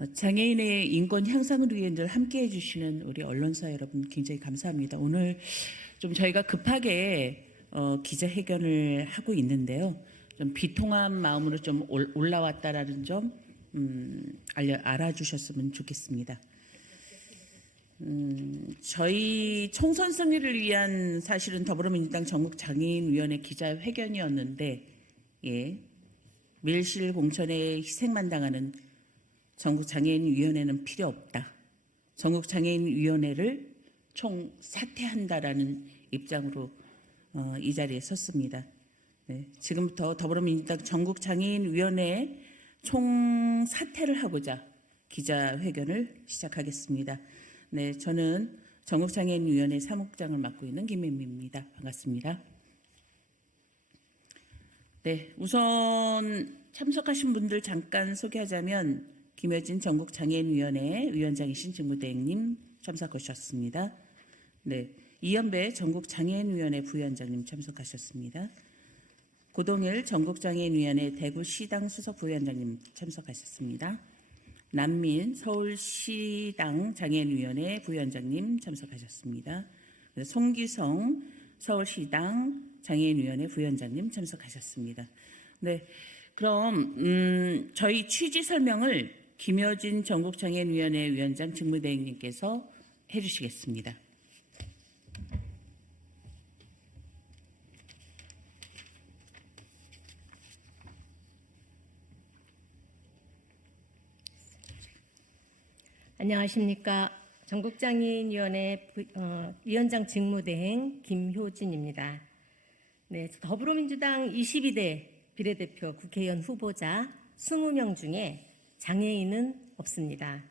어, 장애인의 인권 향상을 위해 늘 함께 해주시는 우리 언론사 여러분 굉장히 감사합니다. 오늘 좀 저희가 급하게 어, 기자회견을 하고 있는데요. 좀 비통한 마음으로 좀 올- 올라왔다라는 점 음, 알려, 알아주셨으면 좋겠습니다. 음, 저희 총선 승리를 위한 사실은 더불어민주당 전국 장애인위원회 기자회견이었는데 예, 밀실 공천에 희생만 당하는 전국장애인위원회는 필요 없다. 전국장애인위원회를 총 사퇴한다라는 입장으로 어, 이 자리에 섰습니다. 네, 지금부터 더불어민주당 전국장애인위원회 총 사퇴를 하고자 기자회견을 시작하겠습니다. 네, 저는 전국장애인위원회 사무국장을 맡고 있는 김혜미입니다. 반갑습니다. 네, 우선 참석하신 분들 잠깐 소개하자면 김여진 전국 장애인위원회 위원장이신 직무대행님 참석하셨습니다. 네, 이연배 전국 장애인위원회 부위원장님 참석하셨습니다. 고동일 전국 장애인위원회 대구시당 수석 부위원장님 참석하셨습니다. 남민 서울시당 장애인위원회 부위원장님 참석하셨습니다. 송기성 서울시당 장애인위원회 부위원장님 참석하셨습니다. 네, 그럼 음, 저희 취지 설명을 김여진 전국장애인위원회 위원장 직무대행님께서 해주시겠습니다. 안녕하십니까. 전국장애인위원회 부- 어, 위원장 직무대행 김효진입니다. 네, 더불어민주당 22대 비례대표 국회의원 후보자 20명 중에 장애인은 없습니다.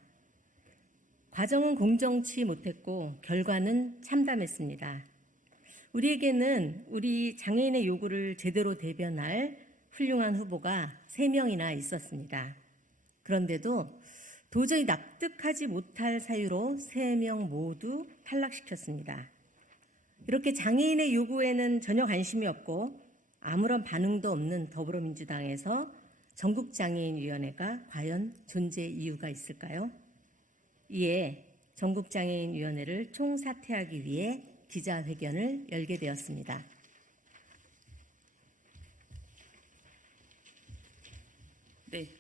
과정은 공정치 못했고 결과는 참담했습니다. 우리에게는 우리 장애인의 요구를 제대로 대변할 훌륭한 후보가 3명이나 있었습니다. 그런데도 도저히 납득하지 못할 사유로 세명 모두 탈락시켰습니다. 이렇게 장애인의 요구에는 전혀 관심이 없고 아무런 반응도 없는 더불어민주당에서 전국장애인위원회가 과연 존재 이유가 있을까요? 이에 전국장애인위원회를 총사퇴하기 위해 기자회견을 열게 되었습니다. 네,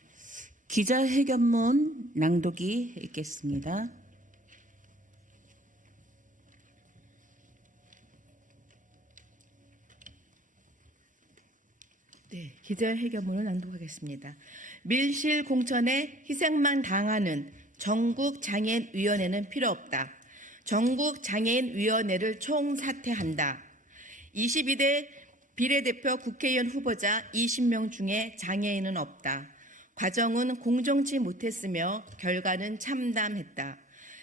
기자회견문 낭독이 있겠습니다. 네, 기자회견문을 낭독하겠습니다. 밀실 공천에 희생만 당하는 전국 장애인 위원회는 필요 없다. 전국 장애인 위원회를 총사퇴한다. 22대 비례대표 국회의원 후보자 20명 중에 장애인은 없다. 과정은 공정치 못했으며 결과는 참담했다.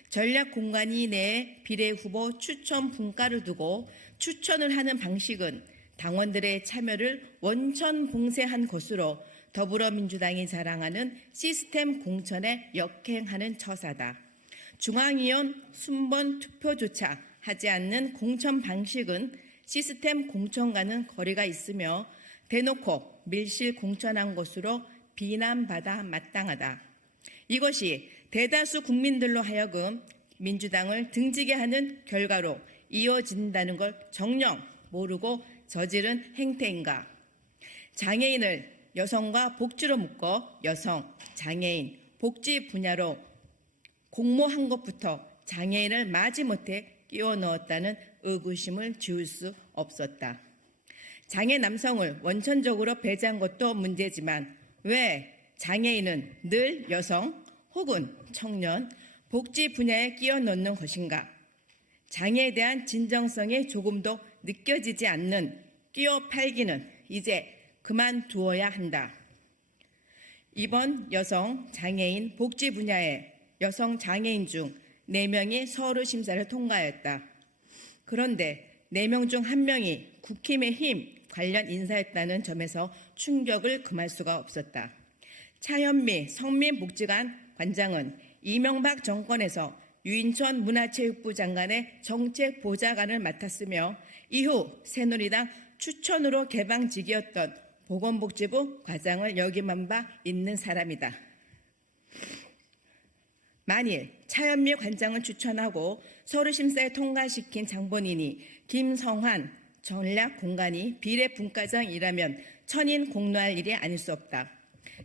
전략 공간이 내 비례 후보 추천 분과를 두고 추천을 하는 방식은 당원들의 참여를 원천 봉쇄한 것으로 더불어민주당이 자랑하는 시스템 공천에 역행하는 처사다. 중앙위원 순번 투표조차 하지 않는 공천 방식은 시스템 공천과는 거리가 있으며 대놓고 밀실 공천한 것으로 비난받아 마땅하다. 이것이 대다수 국민들로 하여금 민주당을 등지게 하는 결과로 이어진다는 걸 정녕 모르고 저지른 행태인가. 장애인을 여성과 복지로 묶어 여성, 장애인, 복지 분야로 공모한 것부터 장애인을 마지못해 끼워 넣었다는 의구심을 지울 수 없었다. 장애 남성을 원천적으로 배제한 것도 문제지만 왜 장애인은 늘 여성 혹은 청년, 복지 분야에 끼워 넣는 것인가? 장애에 대한 진정성이 조금도 느껴지지 않는 끼어 팔기는 이제 그만두어야 한다. 이번 여성 장애인 복지 분야에 여성 장애인 중 4명이 서류 심사를 통과했다. 그런데 4명 중 1명이 국힘의힘 관련 인사였다는 점에서 충격을 금할 수가 없었다. 차현미 성민복지관 관장은 이명박 정권에서 유인천 문화체육부 장관의 정책 보좌관을 맡았으며 이후 새누리당 추천으로 개방직이었던 보건복지부 과장을 역임한 바 있는 사람이다. 만일 차현미 관장을 추천하고 서류심사에 통과시킨 장본인이 김성환 전략공간이 비례분과장이라면 천인 공로할 일이 아닐 수 없다.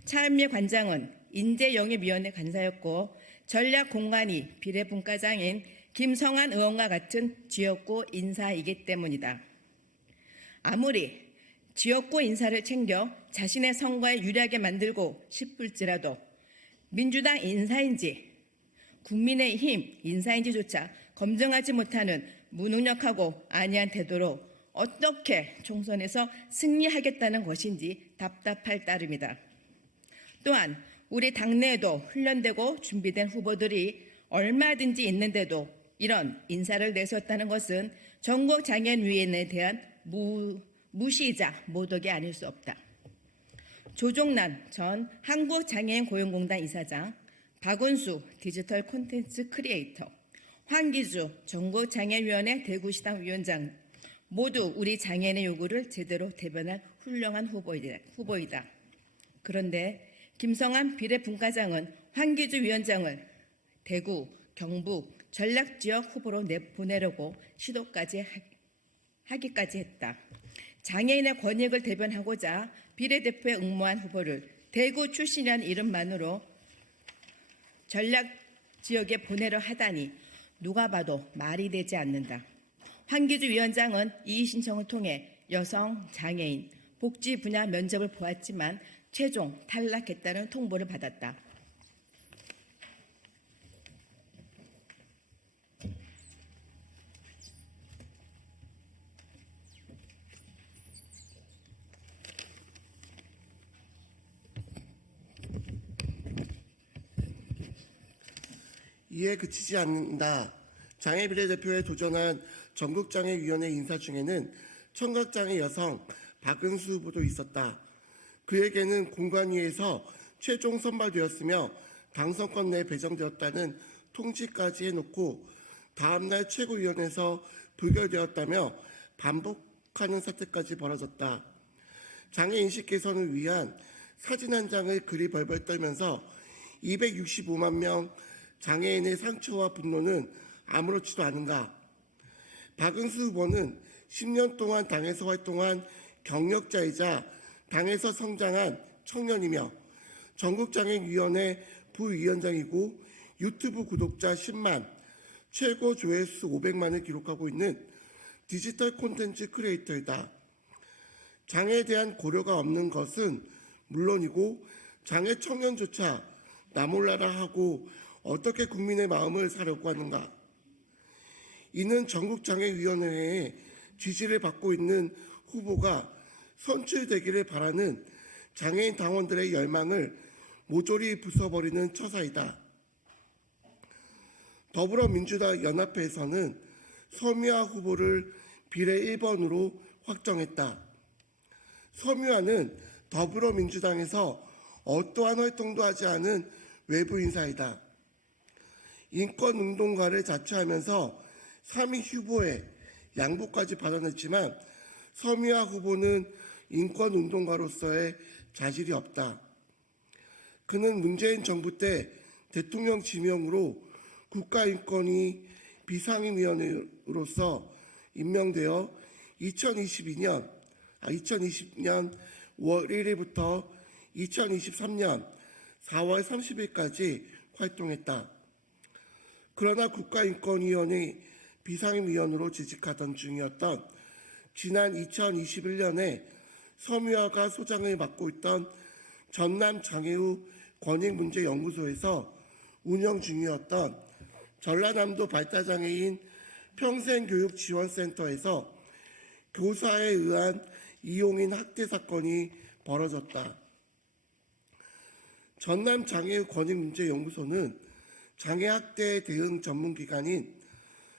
차현미 관장은 인재영입위원회 간사였고 전략공간이 비례분과장인 김성환 의원과 같은 지역구 인사이기 때문이다. 아무리 지역구 인사를 챙겨 자신의 선거에 유리하게 만들고 싶을지라도 민주당 인사인지 국민의힘 인사인지조차 검증하지 못하는 무능력하고 안이한 태도로 어떻게 총선에서 승리하겠다는 것인지 답답할 따름이다. 또한 우리 당내에도 훈련되고 준비된 후보들이 얼마든지 있는데도 이런 인사를 내세웠다는 것은 전국 장애인위원회에 대한 무, 무시이자 모독이 아닐 수 없다. 조종란 전 한국장애인 고용공단 이사장, 박은수 디지털 콘텐츠 크리에이터, 황기주 전국장애인위원회 대구시당 위원장 모두 우리 장애인의 요구를 제대로 대변할 훌륭한 후보이다. 후보이다. 그런데 김성한 비례분과장은 황기주 위원장을 대구, 경북 전략지역 후보로 내보내려고 시도까지 하- 하기까지 했다. 장애인의 권익을 대변하고자 비례대표에 응모한 후보를 대구 출신이라는 이름만으로 전략 지역에 보내려 하다니 누가 봐도 말이 되지 않는다. 황기주 위원장은 이의 신청을 통해 여성, 장애인, 복지 분야 면접을 보았지만 최종 탈락했다는 통보를 받았다. 이에 그치지 않는다. 장애 비례대표에 도전한 전국장애위원회 인사 중에는 청각장애 여성 박은수 후보도 있었다. 그에게는 공관위에서 최종 선발되었으며 당선권 내에 배정되었다는 통지까지 해놓고 다음날 최고위원회에서 부결되었다며 반복하는 사태까지 벌어졌다. 장애 인식 개선을 위한 사진 한 장을 그리 벌벌 떨면서 265만 명 장애인의 상처와 분노는 아무렇지도 않은가. 박은수 후보는 10년 동안 당에서 활동한 경력자이자 당에서 성장한 청년이며 전국장애인위원회 부위원장이고 유튜브 구독자 10만, 최고 조회수 500만을 기록하고 있는 디지털 콘텐츠 크리에이터이다. 장애에 대한 고려가 없는 것은 물론이고 장애 청년조차 나 몰라라 하고 어떻게 국민의 마음을 사려고 하는가? 이는 전국장애위원회의 지지를 받고 있는 후보가 선출되기를 바라는 장애인 당원들의 열망을 모조리 부숴버리는 처사이다. 더불어민주당 연합회에서는 서미화 후보를 비례 1번으로 확정했다. 서미화는 더불어민주당에서 어떠한 활동도 하지 않은 외부 인사이다. 인권운동가를 자처하면서 3위 후보에 양보까지 받아냈지만 서미화 후보는 인권운동가로서의 자질이 없다. 그는 문재인 정부 때 대통령 지명으로 국가인권위 비상임위원회로서 임명되어 2022년, 아, 2020년 5월 1일부터 2023년 4월 30일까지 활동했다. 그러나 국가인권위원회 비상임위원으로 재직하던 중이었던 지난 2021년에 서미화가 소장을 맡고 있던 전남 장애우 권익문제연구소에서 운영 중이었던 전라남도 발달장애인 평생교육지원센터에서 교사에 의한 이용인 학대 사건이 벌어졌다. 전남 장애우 권익문제연구소는 장애학대 대응 전문기관인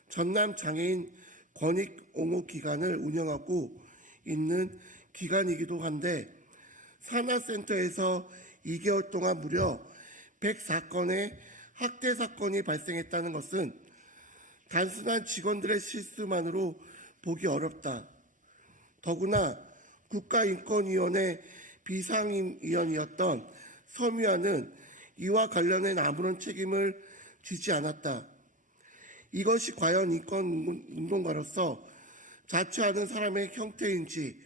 전남 장애인 권익 옹호 기관을 운영하고 있는 기관이기도 한데 산하센터에서 2개월 동안 무려 104건의 학대 사건이 발생했다는 것은 단순한 직원들의 실수만으로 보기 어렵다. 더구나 국가인권위원회 비상임위원이었던 서미화는 이와 관련된 아무런 책임을 지지 않았다. 이것이 과연 인권 운동가로서 자처하는 사람의 형태인지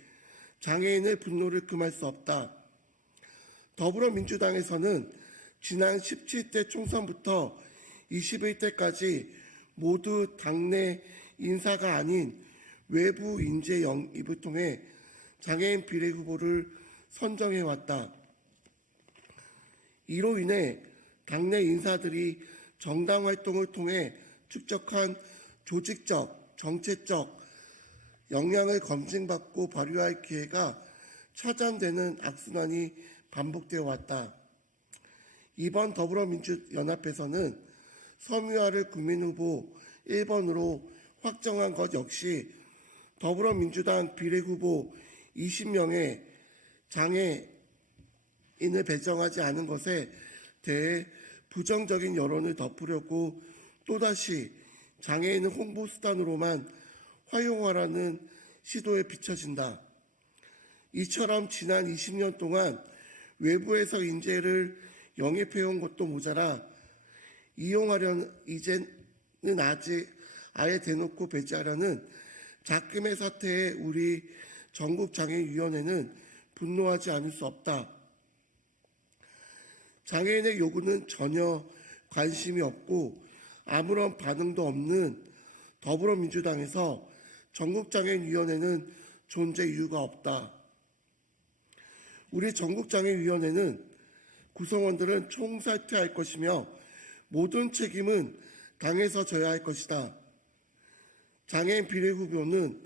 장애인의 분노를 금할 수 없다. 더불어민주당에서는 지난 17대 총선부터 21대까지 모두 당내 인사가 아닌 외부 인재 영입을 통해 장애인 비례 후보를 선정해 왔다. 이로 인해 당내 인사들이 정당 활동을 통해 축적한 조직적, 정책적 역량을 검증받고 발휘할 기회가 차단되는 악순환이 반복되어 왔다. 이번 더불어민주연합에서는 섬유화를 국민후보 1번으로 확정한 것 역시 더불어민주당 비례후보 20명의 장애인을 배정하지 않은 것에 대해 부정적인 여론을 덮으려고 또다시 장애인을 홍보 수단으로만 활용하라는 시도에 비춰진다. 이처럼 지난 20년 동안 외부에서 인재를 영입해온 것도 모자라 이용하려는 이제는 아직 아예 대놓고 배제하려는 작금의 사태에 우리 전국장애인위원회는 분노하지 않을 수 없다. 장애인의 요구는 전혀 관심이 없고 아무런 반응도 없는 더불어민주당에서 전국장애인위원회는 존재 이유가 없다. 우리 전국장애인위원회는 구성원들은 총사퇴할 것이며 모든 책임은 당에서 져야 할 것이다. 장애인 비례 후보는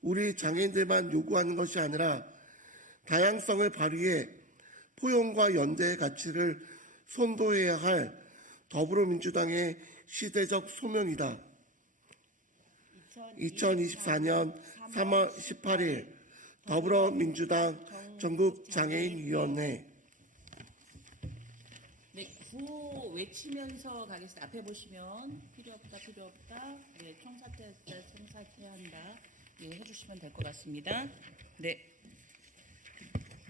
우리 장애인들만 요구하는 것이 아니라 다양성을 발휘해 포용과 연대의 가치를 선도해야 할 더불어민주당의 시대적 소명이다. 2024년 3월 18일 더불어민주당 전국장애인위원회 네, 구호 외치면서 가겠습니다. 앞에 보시면 필요 없다, 필요 없다. 네, 총사퇴했다, 총사퇴한다. 예, 해주시면 될 것 같습니다. 네.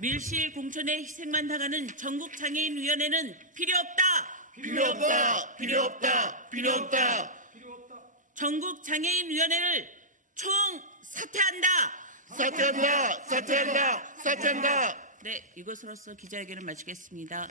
밀실 공천에 희생만 당하는 전국 장애인 위원회는 필요 없다. 필요 없다 필요 없다 필요 없다 전국 장애인 위원회를 총 사퇴한다. 사퇴한다 사퇴한다 사퇴한다 네, 이것으로서 기자회견을 마치겠습니다.